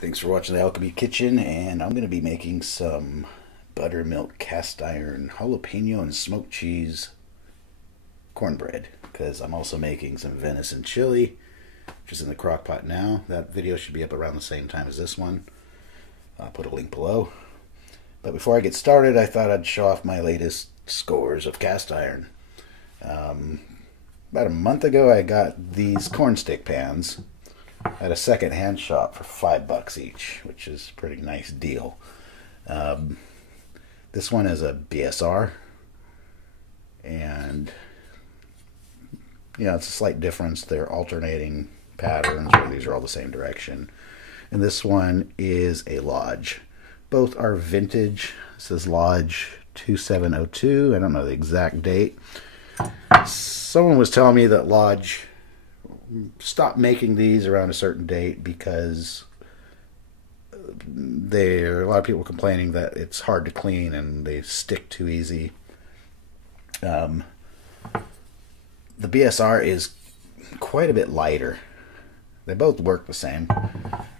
Thanks for watching the Alchemy Kitchen, and I'm going to be making some buttermilk cast iron jalapeno and smoked cheese cornbread, because I'm also making some venison chili, which is in the crock pot now. That video should be up around the same time as this one. I'll put a link below. But before I get started, I thought I'd show off my latest scores of cast iron. About a month ago, I got these corn stick pans at a second-hand shop for $5 each, which is a pretty nice deal. This one is a BSR, and it's a slight difference. They're alternating patterns, where these are all the same direction. And this one is a Lodge. Both are vintage. This is Lodge 2702. I don't know the exact date. Someone was telling me that Lodge stopped making these around a certain date because there are a lot of people complaining that it's hard to clean and they stick too easy. The BSR is quite a bit lighter. They both work the same.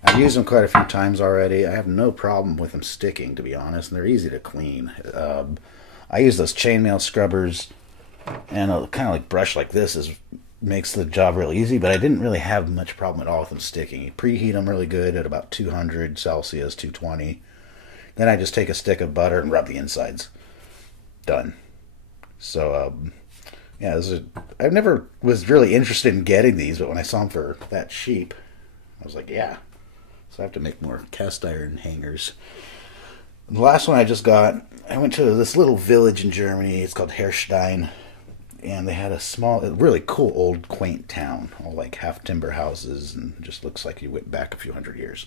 I've used them quite a few times already. I have no problem with them sticking, to be honest, and they're easy to clean. I use those chainmail scrubbers, and a kind of like brush like this makes the job real easy, but I didn't really have much problem at all with them sticking. You preheat them really good at about 200 Celsius, 220. Then I just take a stick of butter and rub the insides. Done. So, yeah, I never was really interested in getting these, but when I saw them for that cheap, I was like, yeah. So I have to make more cast iron hangers. The last one I just got, I went to this little village in Germany. It's called Herstein. And they had a small, really cool old quaint town, all like half timber houses, and just looks like you went back a few hundred years.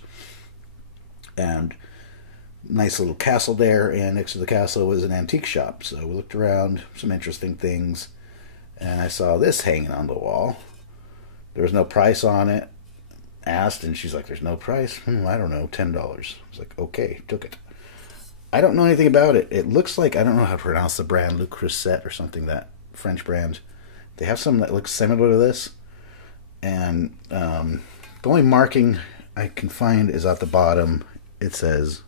And nice little castle there, and next to the castle was an antique shop. So we looked around, some interesting things, and I saw this hanging on the wall. There was no price on it. Asked, and she's like, "There's no price." I don't know, $10. I was like, okay, took it. I don't know anything about it. It looks like, I don't know how to pronounce the brand, CREUSET or something, that French brand. They have some that looks similar to this, and the only marking I can find is at the bottom. It says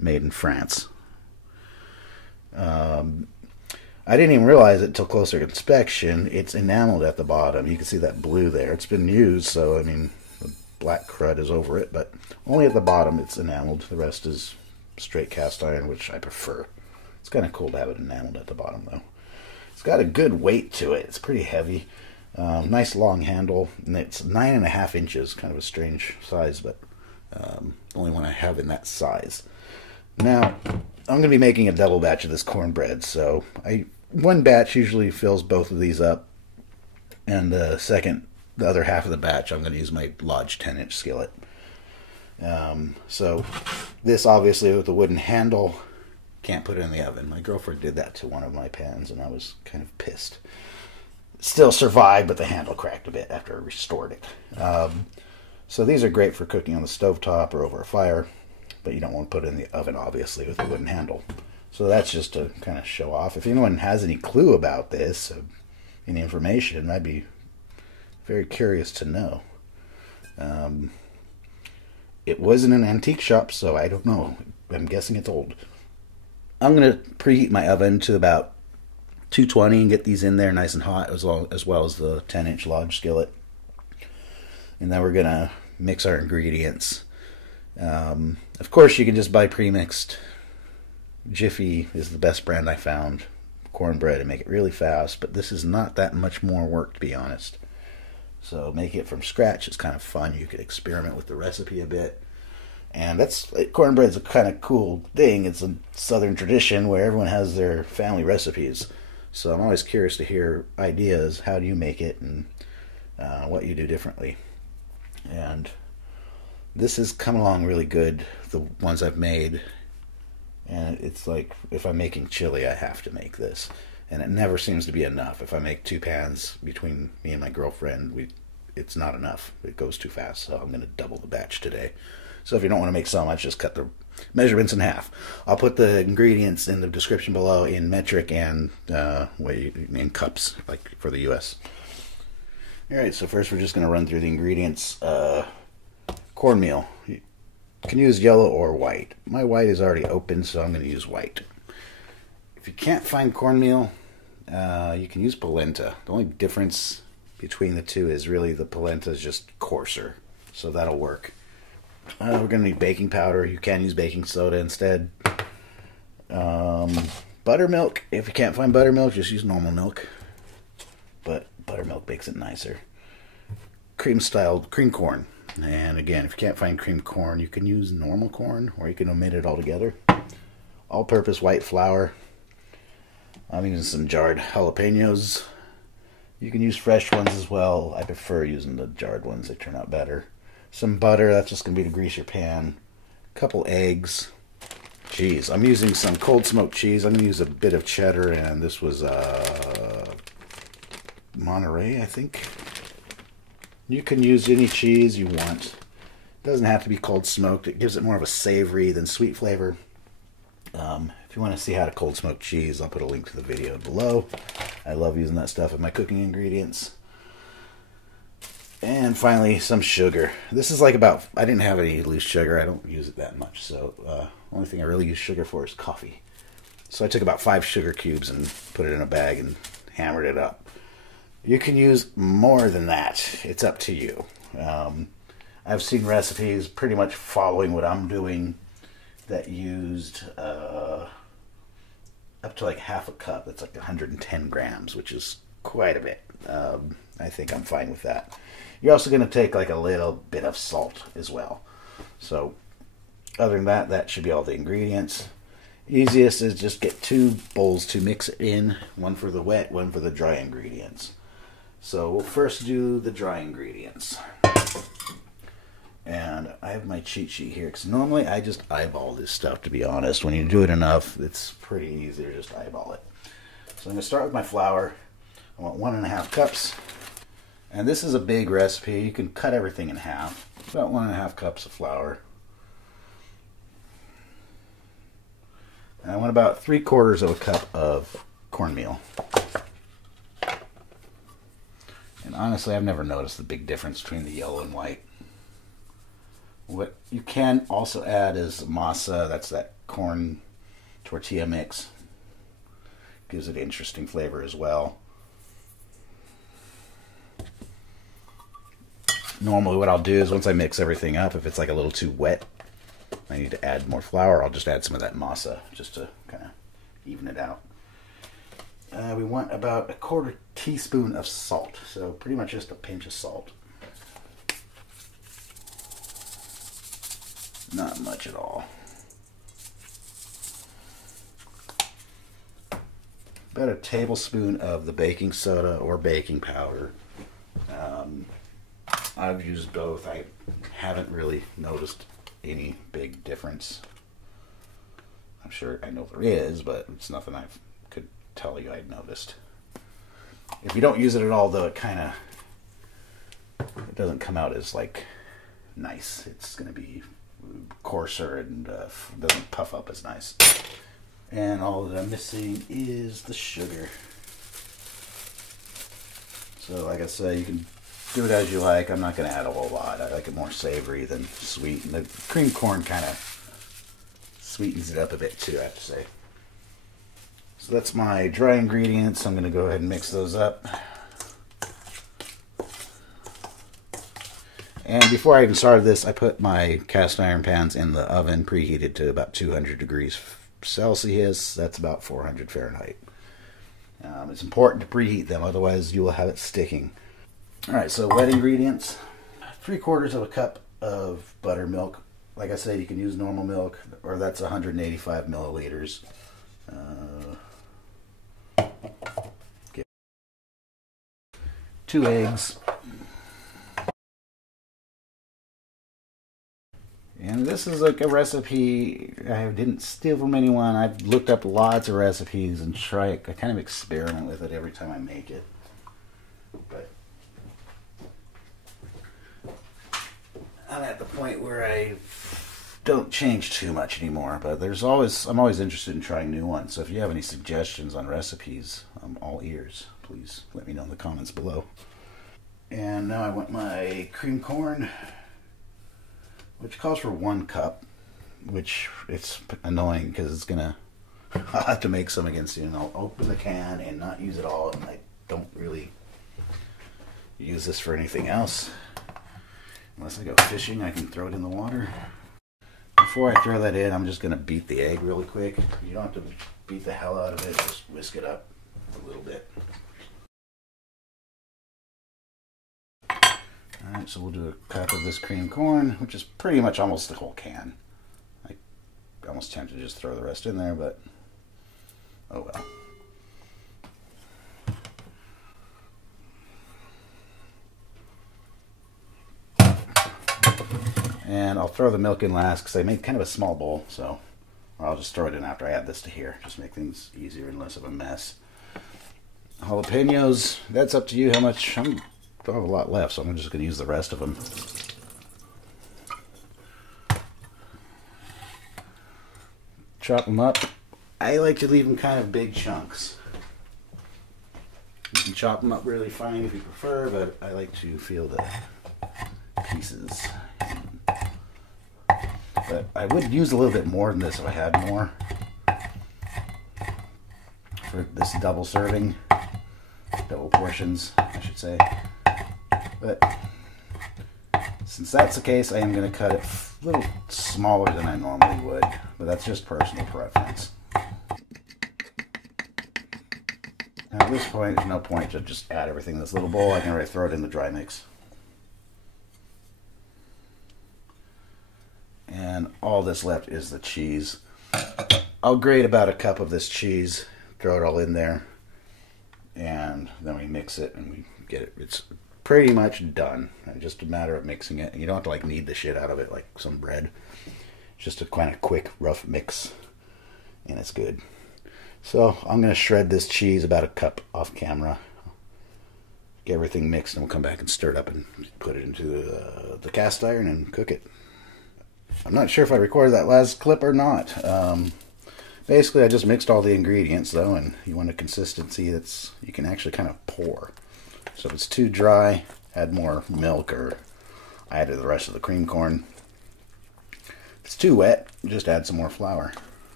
made in France. I didn't even realize it until closer inspection. It's enameled at the bottom. You can see that blue there. It's been used, so I mean the black crud is over it, but only at the bottom it's enameled. The rest is straight cast iron, which I prefer. It's kind of cool to have it enameled at the bottom, though. It's got a good weight to it. It's pretty heavy. Nice long handle, and it's 9.5 inches. Kind of a strange size, but the only one I have in that size. Now, I'm going to be making a double batch of this cornbread, so one batch usually fills both of these up, and the other half of the batch, I'm going to use my Lodge 10-inch skillet. So this, obviously, with the wooden handle, can't put it in the oven. My girlfriend did that to one of my pans, and I was kind of pissed. It still survived, but the handle cracked a bit after I restored it. So these are great for cooking on the stovetop or over a fire, but you don't want to put it in the oven, obviously, with a wooden handle. So that's just to kind of show off. If anyone has any clue about this, any information, I'd be very curious to know. It was in an antique shop, so I don't know. I'm guessing it's old. I'm going to preheat my oven to about 220 and get these in there nice and hot, as well as the 10-inch Lodge skillet. And then we're going to mix our ingredients. Of course, you can just buy pre-mixed. Jiffy is the best brand I found. Cornbread, and make it really fast, but this is not that much more work, to be honest. So making it from scratch is kind of fun. You could experiment with the recipe a bit. And cornbread's a kind of cool thing. It's a southern tradition where everyone has their family recipes. So I'm always curious to hear ideas. How do you make it, and what you do differently? And this has come along really good, the ones I've made. And it's like, if I'm making chili, I have to make this. And it never seems to be enough. If I make 2 pans between me and my girlfriend, it's not enough. It goes too fast, so I'm going to double the batch today. So if you don't want to make so much, just cut the measurements in half. I'll put the ingredients in the description below in metric and in cups, like for the US. Alright, so first we're just going to run through the ingredients. Cornmeal. You can use yellow or white. My white is already open, so I'm going to use white. If you can't find cornmeal, you can use polenta. The only difference between the two is really the polenta is just coarser, so that'll work. We're going to need baking powder. You can use baking soda instead. Buttermilk. If you can't find buttermilk, just use normal milk. But buttermilk makes it nicer. Cream corn. And again, if you can't find cream corn, you can use normal corn, or you can omit it altogether. All-purpose white flour. I'm using some jarred jalapenos. You can use fresh ones as well. I prefer using the jarred ones. They turn out better. Some butter. That's just going to be to grease your pan. A couple eggs. Cheese. I'm using some cold smoked cheese. I'm going to use a bit of cheddar, and this was Monterey, I think. You can use any cheese you want. It doesn't have to be cold smoked. It gives it more of a savory than sweet flavor. If you want to see how to cold smoke cheese, I'll put a link to the video below. I love using that stuff in my cooking ingredients. And finally, some sugar. This is like about, I didn't have any loose sugar. I don't use it that much. So only thing I really use sugar for is coffee. So I took about 5 sugar cubes and put it in a bag and hammered it up. You can use more than that. It's up to you. I've seen recipes pretty much following what I'm doing that used up to like half a cup. That's like 110 grams, which is quite a bit. I think I'm fine with that. You're also going to take like a little bit of salt as well. So other than that, that should be all the ingredients. Easiest is just get 2 bowls to mix it in. One for the wet, one for the dry ingredients. So we'll first do the dry ingredients. And I have my cheat sheet here, because normally I just eyeball this stuff, to be honest. When you do it enough, it's pretty easy to just eyeball it. So I'm going to start with my flour. I want 1.5 cups. And this is a big recipe. You can cut everything in half. About 1.5 cups of flour. And I want about 3/4 of a cup of cornmeal. And honestly, I've never noticed the big difference between the yellow and white. What you can also add is masa. That's that corn tortilla mix. Gives it interesting flavor as well. Normally what I'll do is once I mix everything up, if it's like a little too wet, I need to add more flour, I'll just add some of that masa just to kind of even it out. We want about 1/4 teaspoon of salt, so pretty much just a pinch of salt. Not much at all. About a tablespoon of the baking soda or baking powder. I've used both. I haven't really noticed any big difference. I'm sure I know there is, but it's nothing I could tell you I'd noticed. If you don't use it at all, though, it doesn't come out as like nice. It's going to be coarser and doesn't puff up as nice. And all that I'm missing is the sugar. So like I say, you can do it as you like. I'm not going to add a whole lot. I like it more savory than sweet. And the cream corn kind of sweetens it up a bit too, I have to say. So that's my dry ingredients. I'm going to go ahead and mix those up. And before I even started this, I put my cast iron pans in the oven, preheated to about 200 degrees Celsius. That's about 400 Fahrenheit. It's important to preheat them, otherwise you will have it sticking. Alright, so wet ingredients. 3/4 of a cup of buttermilk. Like I said, you can use normal milk, or that's 185 milliliters. 2 eggs. And this is like a recipe I didn't steal from anyone. I've looked up lots of recipes and I kind of experiment with it every time I make it. But I'm at the point where I don't change too much anymore. But I'm always interested in trying new ones. So if you have any suggestions on recipes, I'm all ears. Please let me know in the comments below. And now I want my cream corn. which calls for 1 cup, which it's annoying because it's gonna I'll have to make some again soon. I'll open the can and not use it all, and I don't really use this for anything else unless I go fishing. I can throw it in the water. Before I throw that in, I'm just gonna beat the egg really quick. You don't have to beat the hell out of it, just whisk it up a little bit. Alright, so we'll do a cup of this cream corn, which is pretty much almost the whole can. I'm almost tempted to just throw the rest in there, but oh well. And I'll throw the milk in last because I made kind of a small bowl, so I'll just throw it in after I add this to here. Just make things easier and less of a mess. Jalapenos, that's up to you how much. I don't have a lot left, so I'm just going to use the rest of them. Chop them up. I like to leave them kind of big chunks. You can chop them up really fine if you prefer, but I like to feel the pieces. But I would use a little bit more than this if I had more for this double serving, double portions, I should say. But since that's the case, I am going to cut it a little smaller than I normally would, but that's just personal preference. Now at this point, there's no point to just add everything in this little bowl. I can already throw it in the dry mix. And all that's left is the cheese. I'll grate about a cup of this cheese, throw it all in there, and then we mix it and we get it. It's pretty much done. It's just a matter of mixing it. You don't have to like knead the shit out of it like some bread. It's just a kind of quick, rough mix, and it's good. So I'm going to shred this cheese about a cup off camera. Get everything mixed, and we'll come back and stir it up and put it into the cast iron and cook it. I'm not sure if I recorded that last clip or not. Basically, I just mixed all the ingredients, though, and you want a consistency that's you can actually kind of pour. So if it's too dry, add more milk, or add the rest of the cream corn. If it's too wet, just add some more flour.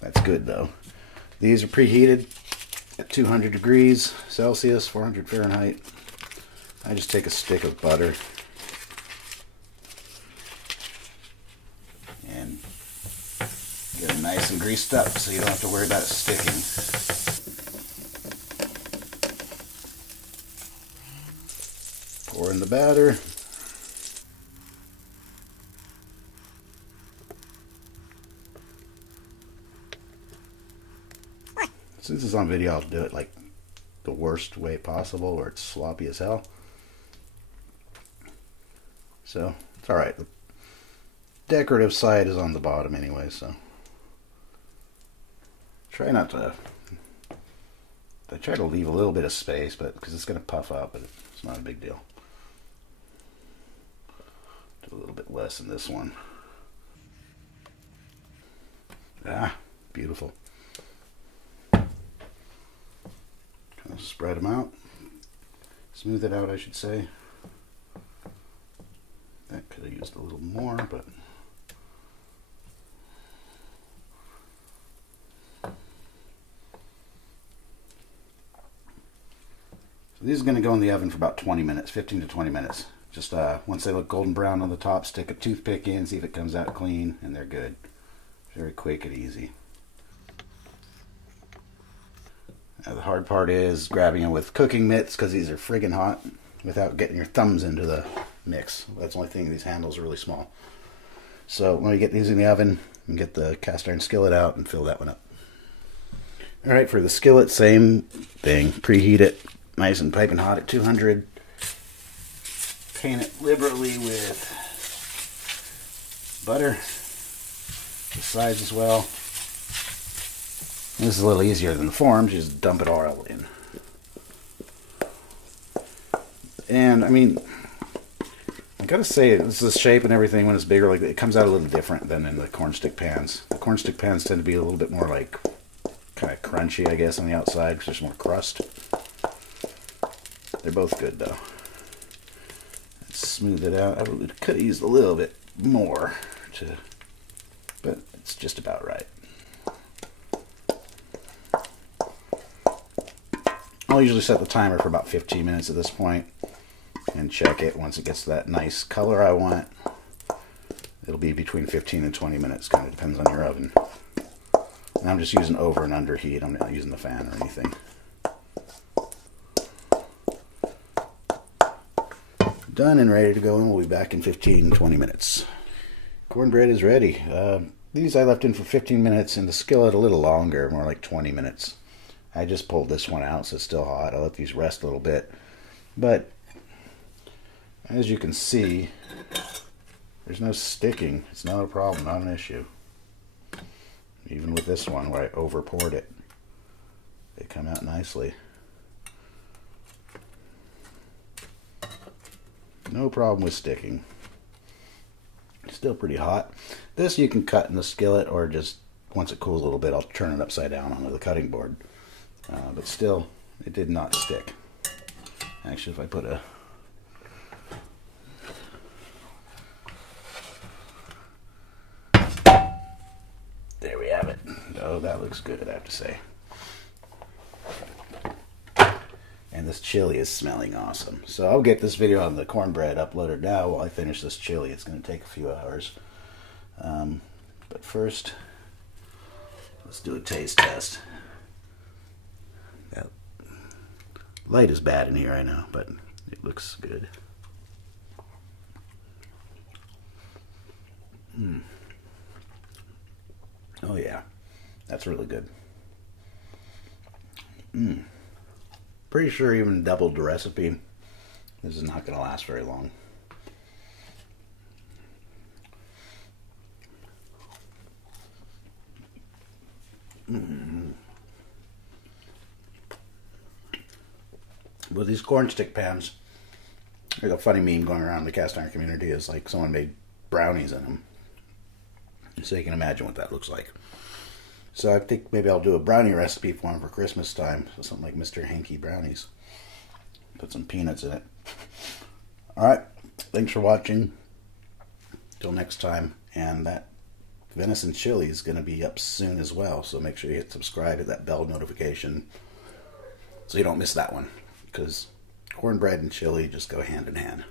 That's good, though. These are preheated at 200 degrees Celsius, 400 Fahrenheit. I just take a stick of butter and get them nice and greased up so you don't have to worry about it sticking. Pour in the batter. Since this is on video, I'll do it like the worst way possible where it's sloppy as hell. So it's alright. The decorative side is on the bottom anyway, so try not to. I try to leave a little bit of space, but because it's going to puff up, but it's not a big deal. Do a little bit less in this one. Ah, beautiful. Kind of spread them out. Smooth it out, I should say. That could have used a little more, but so these are going to go in the oven for about 20 minutes, 15 to 20 minutes. Just once they look golden brown on the top, stick a toothpick in, see if it comes out clean, and they're good. Very quick and easy. Now the hard part is grabbing them with cooking mitts because these are friggin' hot without getting your thumbs into the mix. That's the only thing. These handles are really small. So when we get these in the oven, and get the cast iron skillet out and fill that one up. Alright, for the skillet, same thing. Preheat it nice and piping hot at 200. Paint it liberally with butter. The sides as well. This is a little easier than the forms. You just dump it all in. And I mean, I gotta say, this is shape and everything when it's bigger, like it comes out a little different than in the cornstick pans. The cornstick pans tend to be a little bit more like kind of crunchy, I guess, on the outside because there's more crust. They're both good though. Let's smooth it out. I could have used a little bit more, but it's just about right. I'll usually set the timer for about 15 minutes at this point and check it once it gets to that nice color I want. It'll be between 15 and 20 minutes, kind of depends on your oven. And I'm just using over and under heat, I'm not using the fan or anything. Done and ready to go, and we'll be back in 15-20 minutes. Cornbread is ready. These I left in for 15 minutes, and the skillet a little longer, more like 20 minutes. I just pulled this one out, so it's still hot. I'll let these rest a little bit. But as you can see, there's no sticking. It's not a problem, not an issue. Even with this one where I over poured it, they come out nicely. No problem with sticking. Still pretty hot. This you can cut in the skillet, or just once it cools a little bit, I'll turn it upside down onto the cutting board. But still, it did not stick. Actually, if I put a there we have it. Oh, that looks good, I have to say. And this chili is smelling awesome. So I'll get this video on the cornbread uploaded now while I finish this chili. It's going to take a few hours. But first, let's do a taste test. That light is bad in here, I know, but it looks good. Oh yeah, that's really good. Pretty sure even doubled the recipe, this is not going to last very long. With these corn stick pans, there's a funny meme going around the cast iron community, is like someone made brownies in them. So you can imagine what that looks like. So I think maybe I'll do a brownie recipe for them for Christmas time. So something like Mr. Hanky Brownies. Put some peanuts in it. Alright, thanks for watching. Till next time. And that venison chili is going to be up soon as well. So make sure you hit subscribe, hit that bell notification, so you don't miss that one. Because cornbread and chili just go hand in hand.